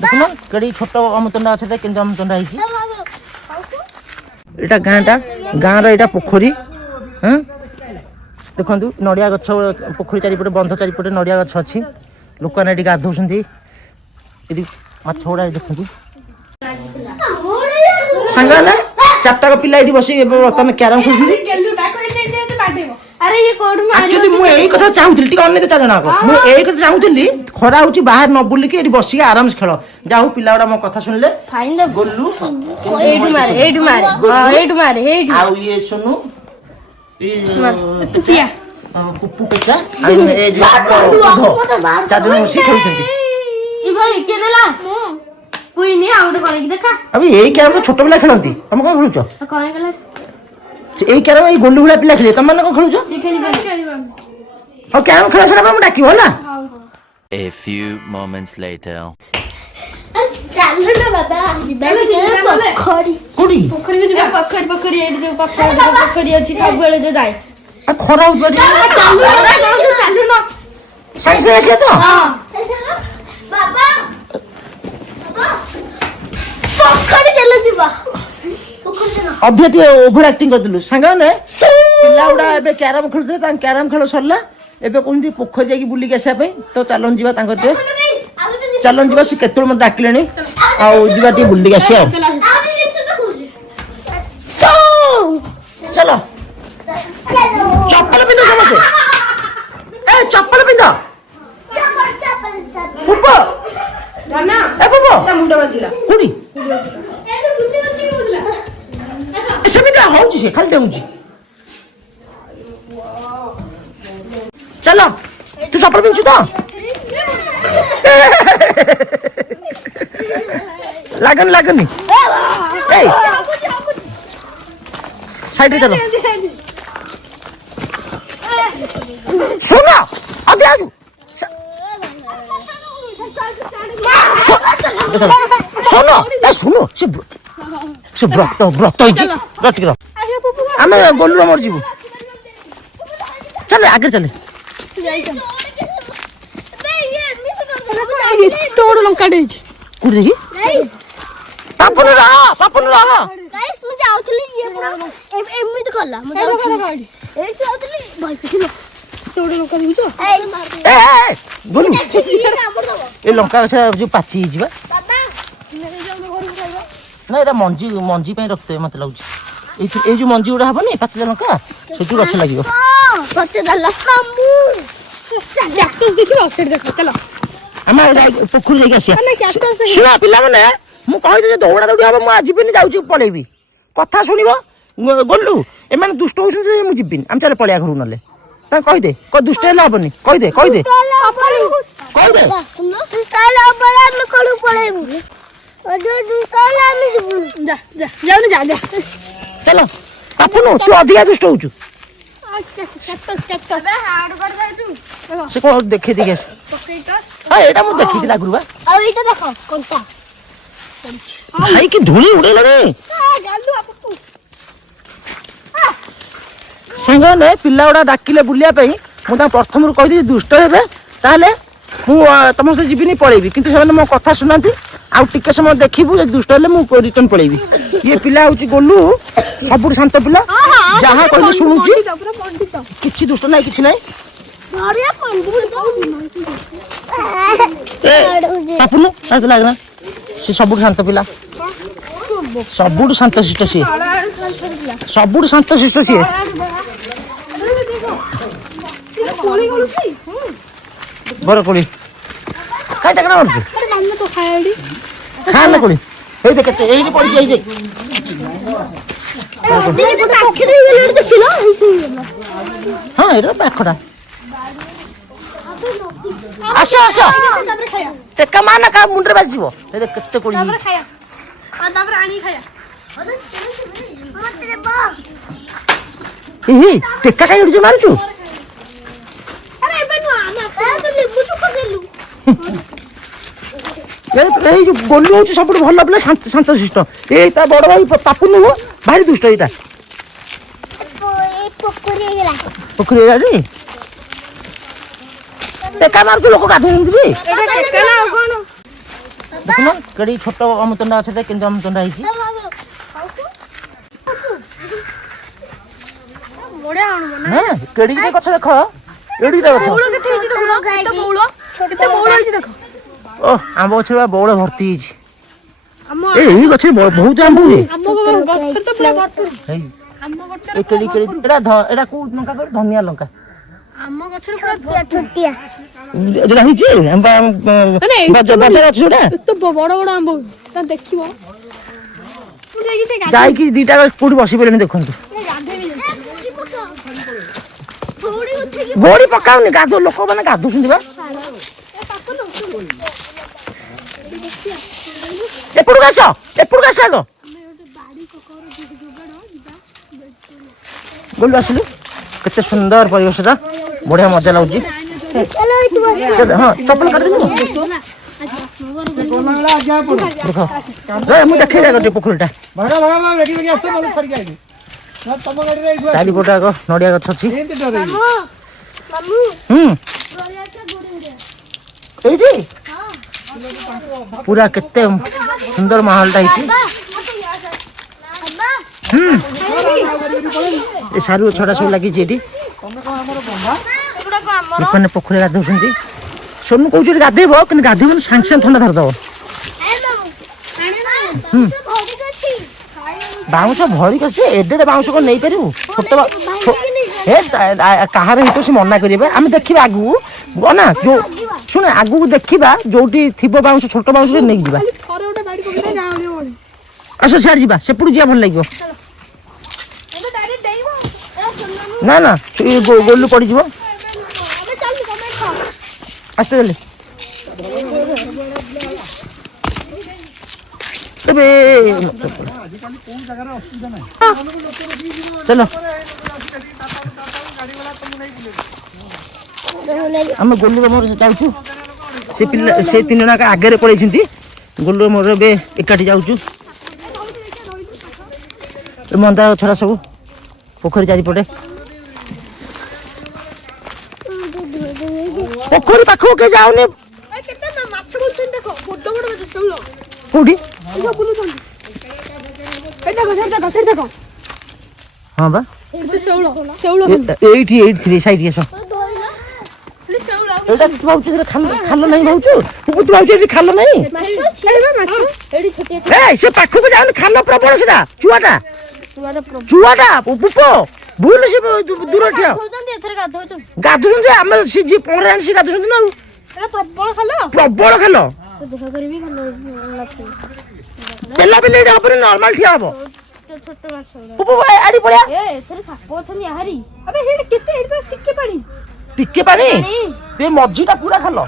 দেখুন কেড়ি ছোট অমৃতভণ্ডা আছে কিন্তু অমৃতভণ্ডা হয়েছি এটা গাঁটা গাঁর এটা পোখରୀ হ্যাঁ দেখুন নড়িয়া গছ পোখରୀ চারিপଟେ বନ୍ଧ চারিপଟେ নড়িয়া ଗଛ ଅଛି ଲୋକମାନେ ଏଠି ଗାଧଉଛନ୍ତି ଏଠି ମାଛ ଗୁଡ଼ା ଦେଖନ୍ତୁ ସାଙ୍ଗମାନେ ଚାରିଟାକ ପିଲା ଏଠି ବସି ଏବେ ବର୍ତ୍ତମାନ କ୍ୟାରମ ଖେଳୁଛନ୍ତି ଆକ୍ଚୁଆଲି ମୁଁ ଏଇ କଥା ଚାହୁଁଥିଲି ଟିକେ ଅନେକ ଚାଲ ନାକ ମୁଁ ଏଇ କଥା ଚାହୁଁଥିଲି ଖରା ହଉଛି ବାହାରେ ନ ବୁଲିକି ଏଠି ବସିକି ଆରାମସେ ଖେଳ ଯାହା ହଉ ପିଲା ଗୁଡ଼ା ମୋ କଥା ଶୁଣିଲେ ଗୋଲୁ ଆଉ ଇଏ ସୋନୁ ପୁପୁ ପେଚା ଆଉ ଏ ଯୋଉ ଚାରିଜଣ ବସି ଖେଳୁଛନ୍ତି ଏଇ କ୍ୟାରମ ତ ଛୋଟ ପିଲା ଖେଳନ୍ତି ତମେ କଣ ଖେଳୁଛ ଏଇ କ୍ୟାରମ ଏଇ ଗୋଲୁ ଭଳିଆ ପିଲା ଖେଳେ ତମେ କଣ ଖେଳୁଛ ଆଉ କ୍ୟାରମ ଖେଳ ସରିଲା ପରେ ମୁଁ ଡାକିବ ହେଲା A few moments later. ଚାଲୁନା ବାବା କୋଉଠି ପୋଖରୀ ଏଠି ଯୋଉ ପୋଖରୀ ଅଛି ସବୁବେଳେ ଯୋଉ ଯାଏ ଖରା ହଉଛି ଚାଲୁନ ସାଙ୍ଗେ ସାଙ୍ଗେ ଆସିବା ତ ପୋଖରୀ ଚାଲ ଯିବା ଅଧିକ ଟିକେ ଓଭର ଆକ୍ଟିଂ କରିଦେଲୁ ସାଙ୍ଗମାନେ ପିଲା ଗୁଡା ଏବେ କ୍ୟାରମ ଖେଳୁଥିଲେ ତାଙ୍କ କ୍ୟାରମ ଖେଳ ସରିଲା ଏବେ କହୁଛନ୍ତି ପୋଖରୀ ଯାଇକି ବୁଲିକି ଆସିବା ପାଇଁ ତ ଚାଲନ୍ ଯିବା ତାଙ୍କର ଟିକେ ଚାଲନ୍ ଯିବା ସେ କେତେବେଳେ ମତେ ଡାକିଲେଣି ଆଉ ଯିବା ଟିକେ ବୁଲିକି ଆସିବା ଚାଲ ଚପଲ ପିନ୍ଧ ସମସ୍ତେ ଏ ଚପଲ ପିନ୍ଧ ପୁପ ଏ ପୁପ କୋଉଠି ସେମିତି ହଉଛି ସେ ଖାଲି ଡେଉଛି ଚାଲ ତୁ ଚପଲ ପିନ୍ଧୁଛୁ ତ ଲାଗନି ଲାଗନି ଏଇ ସାଇଡରେ ଚାଲ ଶୁଣ ଅଧେ ଆସୁ ଶୁଣ ଏ ଶୁଣ ସେ ବ୍ରତ ହେଇଛି ରଟିକି ଆମେ ଗଲୁ ଆମର ଯିବୁ ଚାଲେ ଆଗରେ ଚାଲେ ତୋड़ ଲଙ୍କାଟେ ହେଇଛି କୋଉଠି ଦେଖି ପାପନ ରହ ମୁଁ ଯାଉଥିଲି ଏମିତି କଲା ମୁଁ ଯାଉଥିଲି ଏଇଠି ଯାଉଥିଲି ତୋड़ ଲଙ୍କା ହେଇଛ ବୋଲୁ ଏ ଲଙ୍କା ଗଛ ଯୋଉ ପାଚି ହେଇଛି ବା ନା ଏଇଟା ମଞ୍ଜି ପାଇଁ ରଖିଥିବେ ମତେ ଲାଗୁଛି ଏଇ ଯୋଉ ମଞ୍ଜି ଗୁଡା ହବନି ପାଚିଲା ଲଙ୍କା ସେଠୁ ଗଛ ଲାଗିବ ଆମେ ପୋଖରୀ ଯାଇକି ଆସିବା ଶୁଣ ପିଲାମାନେ ମୁଁ କହିଥିଲି ଦୌଡ଼ା ଦୌଡ଼ି ହବ ମୁଁ ଯିବିନି ଯାଉଛି ପଳେଇବି କଥା ଶୁଣିବ ଗଲୁ ଏମାନେ ଦୁଷ୍ଟ ହଉଛନ୍ତି ମୁଁ ଯିବିନି ଆମେ ଚାଲେ ପଳେଇବା ଘରକୁ ନହେଲେ ତାଙ୍କୁ କହିଦେ ଦୁଷ୍ଟ ହେଲେ ହବନି କହିଦେ ଚାଲ ପାପୁନୁ ତୁ ଅଧିକା ଦୁଷ୍ଟ ହଉଛୁ ସେ କଣ ଦେଖେଇ ଦେଇକି ଆସ ଏଇଟା ମୁଁ ଦେଖିଥିଲି ଆଗରୁ ବା ଭାଇ କି ଧୂଳି ଉଡେଇଲାଣି ସାଙ୍ଗମାନେ ପିଲା ଗୁଡା ଡାକିଲେ ବୁଲିବା ପାଇଁ ମୁଁ ତାଙ୍କୁ ପ୍ରଥମରୁ କହିଦେବି ଦୁଷ୍ଟ ହେବେ ତାହେଲେ ମୁଁ ତମ ସହିତ ଯିବିନି ପଳେଇବି କିନ୍ତୁ ସେମାନେ ମୋ କଥା ଶୁଣନ୍ତି ଆଉ ଟିକେ ସମୟ ଦେଖିବୁ ଯଦି ଦୁଷ୍ଟ ହେଲେ ମୁଁ ରିଟର୍ନ ପଳେଇବି ଇଏ ପିଲା ହଉଛି ଗୋଲୁ ସବୁଠୁ ଶାନ୍ତ ପିଲା ଯାହା କହିଲେ ଶୁଣୁଛି କିଛି ଦୁଷ୍ଟ ନାହିଁ କିଛି ନାହିଁ ପାପୁନୁ ଲାଗନା ସେ ସବୁଠୁ ଶାନ୍ତ ପିଲା ସବୁଠୁ ଶାନ୍ତ ଶିଷ୍ଟ ସିଏ ସବୁଠୁ ଶାନ୍ତ ଶିଷ୍ଟ ସିଏ ବର କୋଳି ଖାଇଟା କଣ କରୁଛୁ ଖା ନା କୋଳି ଏଇ ଦେଖ ଏଇଠି ପଡିଛି ଏଇ ଦେଖ ହଁ ଏଇଟା ପାଖଟା ଆସ ଟେକା ମା ନା କାହା ମୁଣ୍ଡରେ ବାଜିଯିବ ଏଇ ଦେଖ କେତେ କୋଳି ଟେକା କାଇଁ ଉଠୁଛୁ ମାରୁଛୁ ଏଇ ଯୋଉ ଗୋଲୁ ହଉଛି ସବୁଠୁ ଭଲ ପିଲା ଶାନ୍ତ ଶିଷ୍ଟ ଏଇ ତା ବଡ ଭାଇ ପାପୁ ନୁହଁ ଭାରି ଦୁଷ୍ଟ ଏଇଟା ପୋଖରୀ ହେଇଗଲା ଟେକା ମାରୁଛୁ ଲୋକ ଗାଧଉଛନ୍ତି ଦେଖୁନ କେଡି ଛୋଟ ଅମୃତଭଣ୍ଡା ଗଛଟେ କେମିତି ଅମୃତଭଣ୍ଡା ହେଇଛି। ହଁ କେଡିଟେ ଗଛ ଦେଖ ଏଡିଟେ ଗଛ। ଓ ଆମ୍ବ ଗଛରେ ବଉଳ ଭର୍ତ୍ତି ହେଇଛି। ଏଇ ଗଛରେ ବହୁତ ଆମ୍ବ ହୁଏ। ଏଟା କୋଉ ଲଙ୍କା କହିଲ ଧନିଆ ଲଙ୍କା। ଯୋଉଟା ହେଇଛି ବଜାର ଅଛି ଯୋଉଟା ବଡ ବଡ ଆମ୍ବ ଦେଖିବ ଯାଇକି ଦିଟା କୋଉଠି ବସି ପଡ଼ିଲେଣି ଦେଖନ୍ତୁ। ଗୋଡି ପକାଉନି ଲୋକମାନେ ଗାଧୁଛନ୍ତି ବା। ଏପଟକୁ ଆସ ଆଗ ଗୋଲୁ ଆସିଲୁ। କେତେ ସୁନ୍ଦର ପରିବେଶଟା ବଢିଆ ମଜା ଲାଗୁଛି। ହଁ ଚପଲ କାଟିଦେଲୁ ଦେଖ ମୁଁ ଦେଖେଇ ଟିକେ ପୋଖରୀଟା ଚାରିପଟେ ଆଗ ନଡିଆ ଗଛ ଅଛି। ଏଇଠି ପୁରା କେତେ ସୁନ୍ଦର ମାହୋଲଟା ହେଇଛି। ଏ ସାରୁ ଛଡା ସବୁ ଲାଗିଛି ଏଠି। ଲୋକମାନେ ପୋଖରୀ ଗାଧଉଛନ୍ତି। ସୋନୁ କହୁଛି ଗାଧେଇବ କିନ୍ତୁ ଗାଧେଇବନି ସାଙ୍ଗେ ସାଙ୍ଗେ ଥଣ୍ଡା ଧରିଦବ। ବାଉଁଶ ଭରିକି ଅଛି ଏଡେ ବାଉଁଶ କଣ ନେଇପାରିବୁ? କାହାର ହେଇଥିବ ସେ ମନା କରିବେ। ଆମେ ଦେଖିବା ଆଗକୁ ନା ଯୋଉ ଶୁଣ ଆଗକୁ ଦେଖିବା ଯୋଉଠି ଥିବ ବାଉଁଶ ଛୋଟ ବାଉଁଶ ନେଇକି ଯିବା। ଆସ ସିଆଡେ ଯିବା ସେପଟୁ ଯିବା ଭଲ ଲାଗିବ। ନା ନା ଗୋଲୁ ପଡିଯିବ। ଆସ୍ତେ ଦେଲେ ଏବେ ଚାଲ ଆମେ ଗୋଲୁ ମୋର ଯାଉଛୁ। ସେ ପିଲା ସେ 3 ଜଣ ଆଗରେ ପଳେଇଛନ୍ତି। ଗୋଲୁ ମୋର ଏବେ ଏକାଠି ଯାଉଛୁ। ମନ୍ଦାର ଗଛରା ସବୁ ପୋଖରୀ ଚାରିପଟେ। ପୋଖରୀ ପାଖକୁ କେହି ଯାଉନି। କୋଉଠି? ହଁ ବା ଏଇଠି ଥିଲେ ସାଇଡ୍ ଆସ। ଏଇଟା ତୁ ଭାବୁଛୁ ଖାଲ ନାହିଁ ଭାବୁଛୁ? ତୁ ଭାବୁଛୁ ଏଠି ଖାଲ ନାହିଁ? ସେ ପାଖକୁ ଯାଉନି ଖାଲ ପ୍ରବଳ ସେଟା ଚୁଆଟା ପୁପ ଭୁଲ ସେ ଦୂର ଠିଆ ଗାଧୁଛନ୍ତି। ଆମେ ସେ ଯିଏ ପହଁରା ଆଣି ସେ ଗାଧୁଛନ୍ତି ନା ପ୍ରବଳ ଖାଲ। ପେଲା ପେଲି ଏଇଟା ହବନି ନର୍ମାଲ ଠିଆ ହବ। ଟିକେ ପାଣି ମଝିଟା ପୁରା ଖାଲ।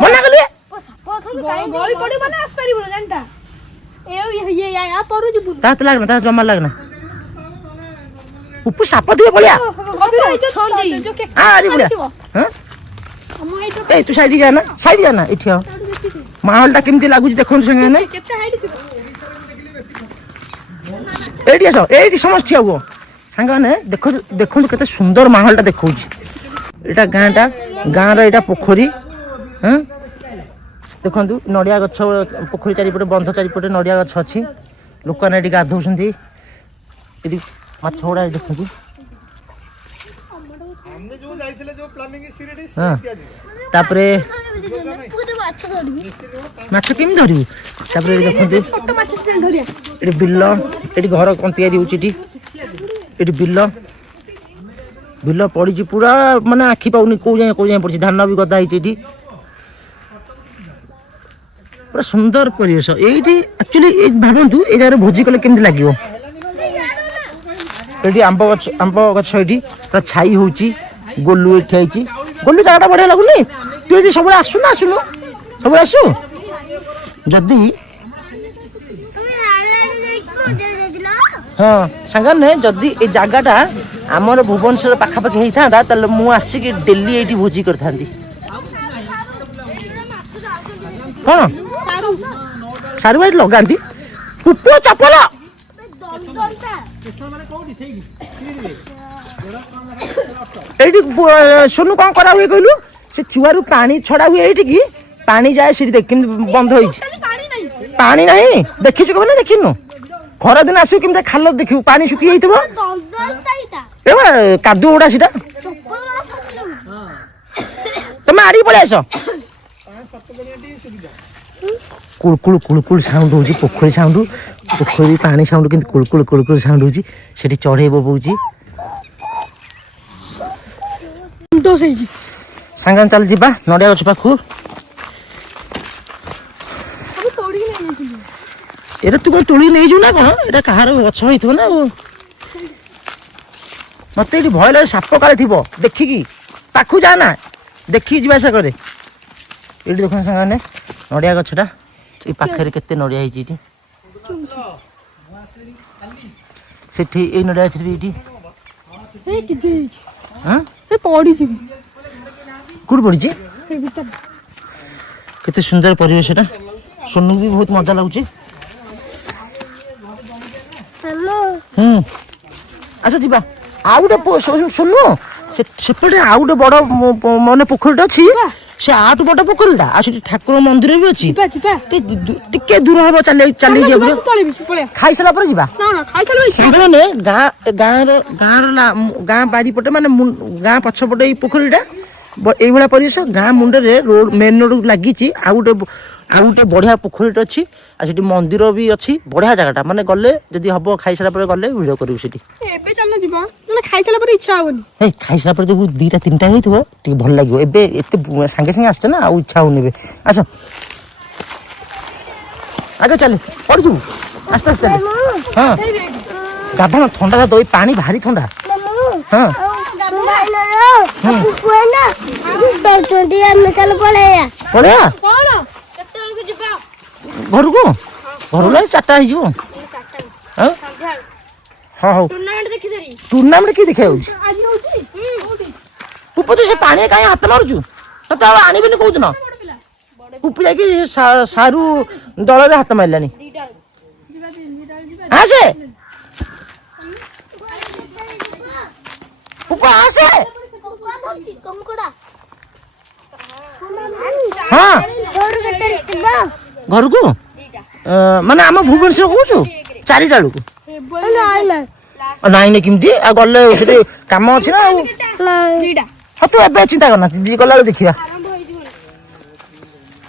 ମନା କଲି ତା ଜମା ଲାଗନା। ଉପୁ ସାପ ଥିବେ ବଳିଆ। ଏଇ ତୁ ସାଇଡ୍ ଯାନା ଏଠି ମାହୋଲଟା କେମିତି ଲାଗୁଛି ଦେଖନ୍ତୁ ସାଙ୍ଗେ। ଏଇଠି ଆସ ଏଇଠି ସମସ୍ତେ ଠିଆ ହୁଅ ସାଙ୍ଗମାନେ। ଦେଖନ୍ତୁ କେତେ ସୁନ୍ଦର ମାହୋଲଟା ଦେଖଉଛି। ଏଇଟା ଗାଁର ଏଇଟା ପୋଖରୀ। ଦେଖନ୍ତୁ ନଡ଼ିଆ ଗଛ ପୋଖରୀ ଚାରିପଟେ ବନ୍ଧ ଚାରିପଟେ ନଡ଼ିଆ ଗଛ ଅଛି। ଲୋକମାନେ ଏଠି ଗାଧଉଛନ୍ତି। ଏଠି ମାଛ ଗୁଡ଼ା ଦେଖନ୍ତୁ। ତାପରେ ମାଛ କେମିତି ଧରିବୁ? ତାପରେ ଦେଖନ୍ତୁ ଏଠି ବିଲ ଏଠି ଘର କଣ ତିଆରି ହଉଛି। ଏଠି ବିଲ ପଡିଛି ପୁରା ମାନେ ଆଖି ପାଉନି କୋଉ ଯାଏଁ ପଡିଛି। ଧାନ ବି ଗଦା ହେଇଛି ଏଠି। ପୁରା ସୁନ୍ଦର ପରିବେଶ ଏଇଠି। ଆକ୍ଚୁଆଲି ଭାବନ୍ତୁ ଏଇ ଜାଗାରେ ଭୋଜି କଲେ କେମିତି ଲାଗିବ। ଏଠି ଆମ୍ବ ଗଛ ଏଠି ପୁରା ଛାଇ ହଉଛି। ଗୋଲୁ ଏଠି ହେଇଛି। ଗୋଲୁ ଜାଗାଟା ବଢିଆ ଲାଗୁନି? ତୁ ଏଠି ସବୁବେଳେ ଆସୁନୁ ସବୁବେଳେ ଆସୁ। ଯଦି ହଁ ସାଙ୍ଗମାନେ ଯଦି ଏ ଜାଗାଟା ଆମର ଭୁବନେଶ୍ୱର ପାଖାପାଖି ହେଇଥାନ୍ତା ତାହେଲେ ମୁଁ ଆସିକି ଡେଲି ଏଇଠି ଭୋଜି କରିଥାନ୍ତି। କଣ ସାରୁ ଏଠି ଲଗାନ୍ତି? ପୁଅ ଚପଲ ଏଇଠି ସୋନୁ କଣ କରା ହୁଏ କହିଲୁ? ସେ ଚୁଆରୁ ପାଣି ଛଡା ହୁଏ ଏଇଠିକି। ପାଣି ଯାଏ ସେଠି ଦେଖ କେମିତି ବନ୍ଧ ହେଇଛି। ପାଣି ନାହିଁ। ପାଣି ନାହିଁ ଦେଖିଛୁ କେବେ ନା ଦେଖିନୁ? ଖରା ଦିନ ଆସିବୁ କେମିତି ଖାଲ ଦେଖିବୁ ପାଣି ଶୁଖି ଯାଇଥିବ। ଏ କାଦୁଅ ଗୁଡା ସେଟା ତମେ ଆଡିକି ପଳେଇ ଆସ। କୁଳକୁଳ କୁଳକୁଳ ସାଉଣ୍ଡ ହଉଛି ପୋଖରୀ ସାଉଣ୍ଡ, ପୋଖରୀ ପାଣି ସାଉଣ୍ଡ କିନ୍ତୁ କୁଳକୁଳ କୁଳକୁଳ ସାଉଣ୍ଡ ହଉଛି। ସେଠି ଚଢେଇ ବୋବଉଛି। ସାଙ୍ଗ ଚାଲ ଯିବା ନଡ଼ିଆ ଗଛ ପାଖକୁ। ଏଟା ତୁ କଣ ତୋଳିକି ନେଇଯିବୁ ନା କଣ? ଏଟା କାହାର ଗଛ ହେଇଥିବ ନା। ମତେ ଏଠି ଭୟ ଲାଗେ ସାପ କାଳେ ଥିବ ଦେଖିକି ପାଖକୁ ଯା ନା ଦେଖିକି ଯିବା ଆସିବା କରେ। ଏଇଠି ଦେଖୁନ ସାଙ୍ଗମାନେ ନଡ଼ିଆ ଗଛଟା ଏଇ ପାଖରେ କେତେ ନଡ଼ିଆ ହେଇଛି ଏଠି। ସେଠି ଏଇ ନଡ଼ିଆ ଗଛ ଏଇଠି କୋଉଠି ପଡିଛି? କେତେ ସୁନ୍ଦର ପରିବେଶଟା। ଶୁଣୁ ବି ବହୁତ ମଜା ଲାଗୁଛି। ଆଚ୍ଛା ଯିବା ଆଉ ଗୋଟେ ଶୁଣୁ ସେପଟେ ଆଉ ଗୋଟେ ବଡ ମାନେ ପୋଖରୀଟା ଅଛି। ସେ ଆଠୁ ବଡ ପୋଖରୀଟା ଆଉ ସେଠି ଠାକୁର ମନ୍ଦିର ବି ଅଛି। ଟିକେ ଦୂର ହବ ଚାଲି ଯିବା। ଖାଇସାରିଲା ପରେ ଯିବା। ସାଙ୍ଗମାନେ ଗାଁ ବାରିପଟେ ମାନେ ଗାଁ ପଛପଟେ ଏଇ ପୋଖରୀଟା ଏଇଭଳିଆ ପରିବେଶ। ଗାଁ ମୁଣ୍ଡରେ ରୋଡ ମେନ୍ ରୋଡ ଲାଗିଛି ଆଉ ଗୋଟେ ବଢିଆ ପୋଖରୀଟେ ଅଛି। ଆଉ ସେଠି ମନ୍ଦିର ବି ଅଛି। ବଢିଆ ଜାଗାଟା ମାନେ ଗଲେ ଯଦି ହବ ଖାଇସାରିଲା ପରେ ଗଲେ ଭିଡିଓ କରିବୁ ସେଠି। ଏବେ ଚାଲୁନ ଯିବା ମାନେ ଖାଇସାରିଲା ପରେ ଇଚ୍ଛା ହବନି। ଖାଇସାରିଲା ପରେ ଯଦି 2ଟା 3ଟା ହେଇଥିବ ଟିକେ ଭଲ ଲାଗିବ। ଏବେ ଏତେ ସାଙ୍ଗେ ସାଙ୍ଗେ ଆସିছে ନା ଆଉ ଇଚ୍ଛା ହଉନି ଏବେ। ଆସ ଆଗ ଚାଲେ ପଡ଼ିଯିବୁ ଆସ୍ତେ ଆସ୍ତେ। ହଁ ଗାଧା ଥଣ୍ଡା ଦଇ ପାଣି ଭାରି ଥଣ୍ଡା। ହଁ ପଳେଇବା ଘରକୁ। ଘରକୁ 4ଟା ହେଇଯିବ। ହଁ ହଉ ଟୁର୍ଣ୍ଣାମେଣ୍ଟ କିଏ ଦେଖିବା ହଉଛି? ପୁପୁ ତୁ ସେ ପାଣି କାହିଁ ହାତ ମାରୁଛୁ? ତତେ ଆଉ ଆଣିବିନି କୋଉଦିନ। ପୁପୁ ଯାଇକି ସାରୁ ଦଳରେ ହାତ ମାରିଲାଣି। ଆସେ ପୁପୁ ଆସେ। ହଁ ଘରକୁ ମାନେ ଆମ ଭୁବନେଶ୍ୱର କହୁଛୁ 4ଟା ବେଳକୁ? ନାଇଁ କେମିତି ଆଉ ଗଲେ ସେଠି କାମ ଅଛି ନା ଆଉ। ହଁ ତୁ ଏବେ ଚିନ୍ତା କରନା ଗଲାବେଳକୁ ଦେଖିବା।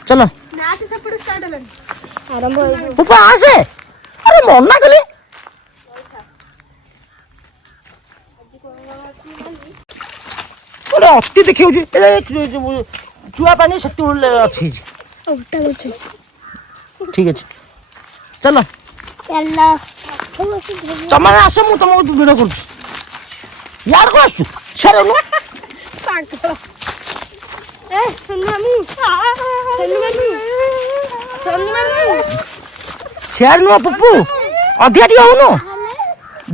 ଚାଲ ପୁପୁ ଆସେ। ଆରେ ମନା କଲି। ଗୋଟେ ଅତି ଦେଖିଉଛି ଚୁଆ ପାଣି ସେତେବେଳେ ଅଛି। ଠିକ ଅଛି ଚାଲ ତମେ ଆସ ମୁଁ ତମକୁ ଭିଡିଓ କରୁଛି। ୟାର କଣ ଆସୁଛୁ ସିଆଡେ ନୁହଁ ପୁପୁ ଅଧିକା ଟିକେ ହଉନୁ।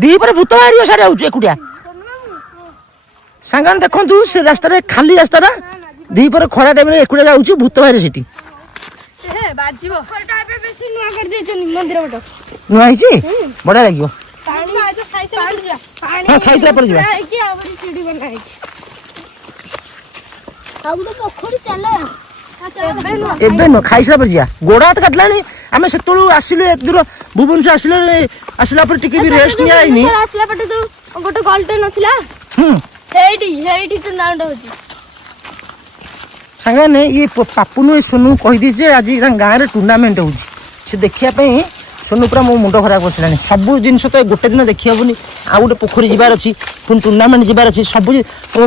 ଦିପରେ ଭୂତ ବାହାରିବ ସିଆଡେ ହଉଛି ଏକୁଟିଆ। ସାଙ୍ଗମାନେ ଦେଖନ୍ତୁ ସେ ରାସ୍ତାରେ ଖାଲି ରାସ୍ତାଟା ଦିପରେ ଖରା ଟାଇମରେ ଏକୁଟିଆ ଯାଉଛି ଭୂତ ବାହାରେ ସେଠି। ନୂଆ ହେଇଛି ବଢିଆ ଲାଗିବ। ଖାଇଥିଲା ପରେ ଯିବା। ଏବେ ନୁହଁ ଖାଇସାରିଲା ପରେ ଯିବା। ଗୋଡ ହାତ କାଟିଲାଣି। ଆମେ ସେତେବେଳୁ ଆସିଲୁ ଏତେ ଦୂର ଭୁବନେଶ୍ୱର ଆସିଲା ପରେ ଟିକେ ବି ରେଷ୍ଟ ନିଆ ହେଇନି। ଆସିଲା ପଟେ ଯୋଉ ଗୋଟେ ଗଲଟେ ନଥିଲା ହେଇଠି ଟୁର୍ଣ୍ଣାମେଣ୍ଟ ହଉଛି। ସାଙ୍ଗମାନେ ଇଏ ପାପୁନୁ ସୋନୁ କହିଦେଇଛି ଯେ ଆଜି ଗାଁରେ ଟୁର୍ଣ୍ଣାମେଣ୍ଟ ହଉଛି। ସେ ଦେଖିବା ପାଇଁ ସୋନୁ ପୁରା ମୋ ମୁଣ୍ଡ ଖରାପ କରିସାରିଲାଣି। ସବୁ ଜିନିଷ ତ ଗୋଟେ ଦିନ ଦେଖି ହବନି। ଆଉ ଗୋଟେ ପୋଖରୀ ଯିବାର ଅଛି ପୁଣି ଟୁର୍ଣ୍ଣାମେଣ୍ଟ ଯିବାର ଅଛି। ସବୁ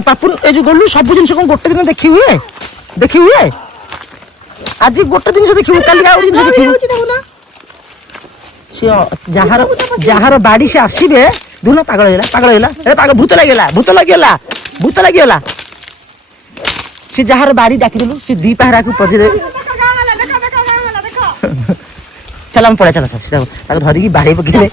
ପାପୁନ ଏ ଯୋଉ ଗଲୁ ସବୁ ଜିନିଷ କଣ ଗୋଟେ ଦିନ ଦେଖି ହୁଏ? ଆଜି ଗୋଟେ ଜିନିଷ ଦେଖିବୁ କାଲି ଆଉ ଜିନିଷ ଦେଖିବୁ। ସେ ଯାହାର ବାଡି ସେ ଆସିବେ ଧୁନ ପାଗଳ ହେଇଗଲା ଭୂତ ଲାଗିଗଲା। ସେ ଯାହାର ବାଡି ଡାକିଦେଲୁ ସେ 2 ପାହାରାକୁ ପଛରେ ଚାଲ ଆମେ ପଳେଇ ତାକୁ ଧରିକି ବାଡି ପକେଇଲେ।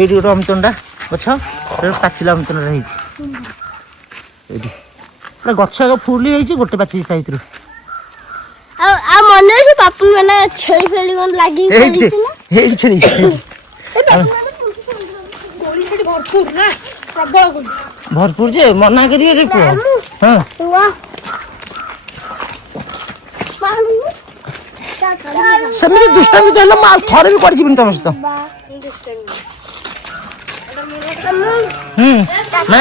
ଏଇଠି ଗୋଟେ ଅମୃତଭଣ୍ଡା ଗଛ ପାଚିଲା ଅମୃତଭଣ୍ଡା ହେଇଛି। ଏଇଠି ଗଛ ଫୁଲି ହେଇଛି ଗୋଟେ ପାଚିଛି ତା ଭିତରୁ। ଆଉ ମନେ ଅଛି ପାପୁନ ମାନେ ଛେଳି ଫେଳି ଲାଗିକି ହେଇଠି ଛେଳି କୋଳି ସେଠି ଭରପୁର ନା ପ୍ରବଳ କୋଳି। ଭରପୁର ଯେ ମନା କରିବେ ରେ ପୁଅ। ହଁ ସେମିତି ଦୁଷ୍ଟାମି ତ ହେଲେ ମୁଁ ଆଉ ଥରେ ବି କୁଆଡେ ଯିବିନି ତମ ସହିତ। ମା।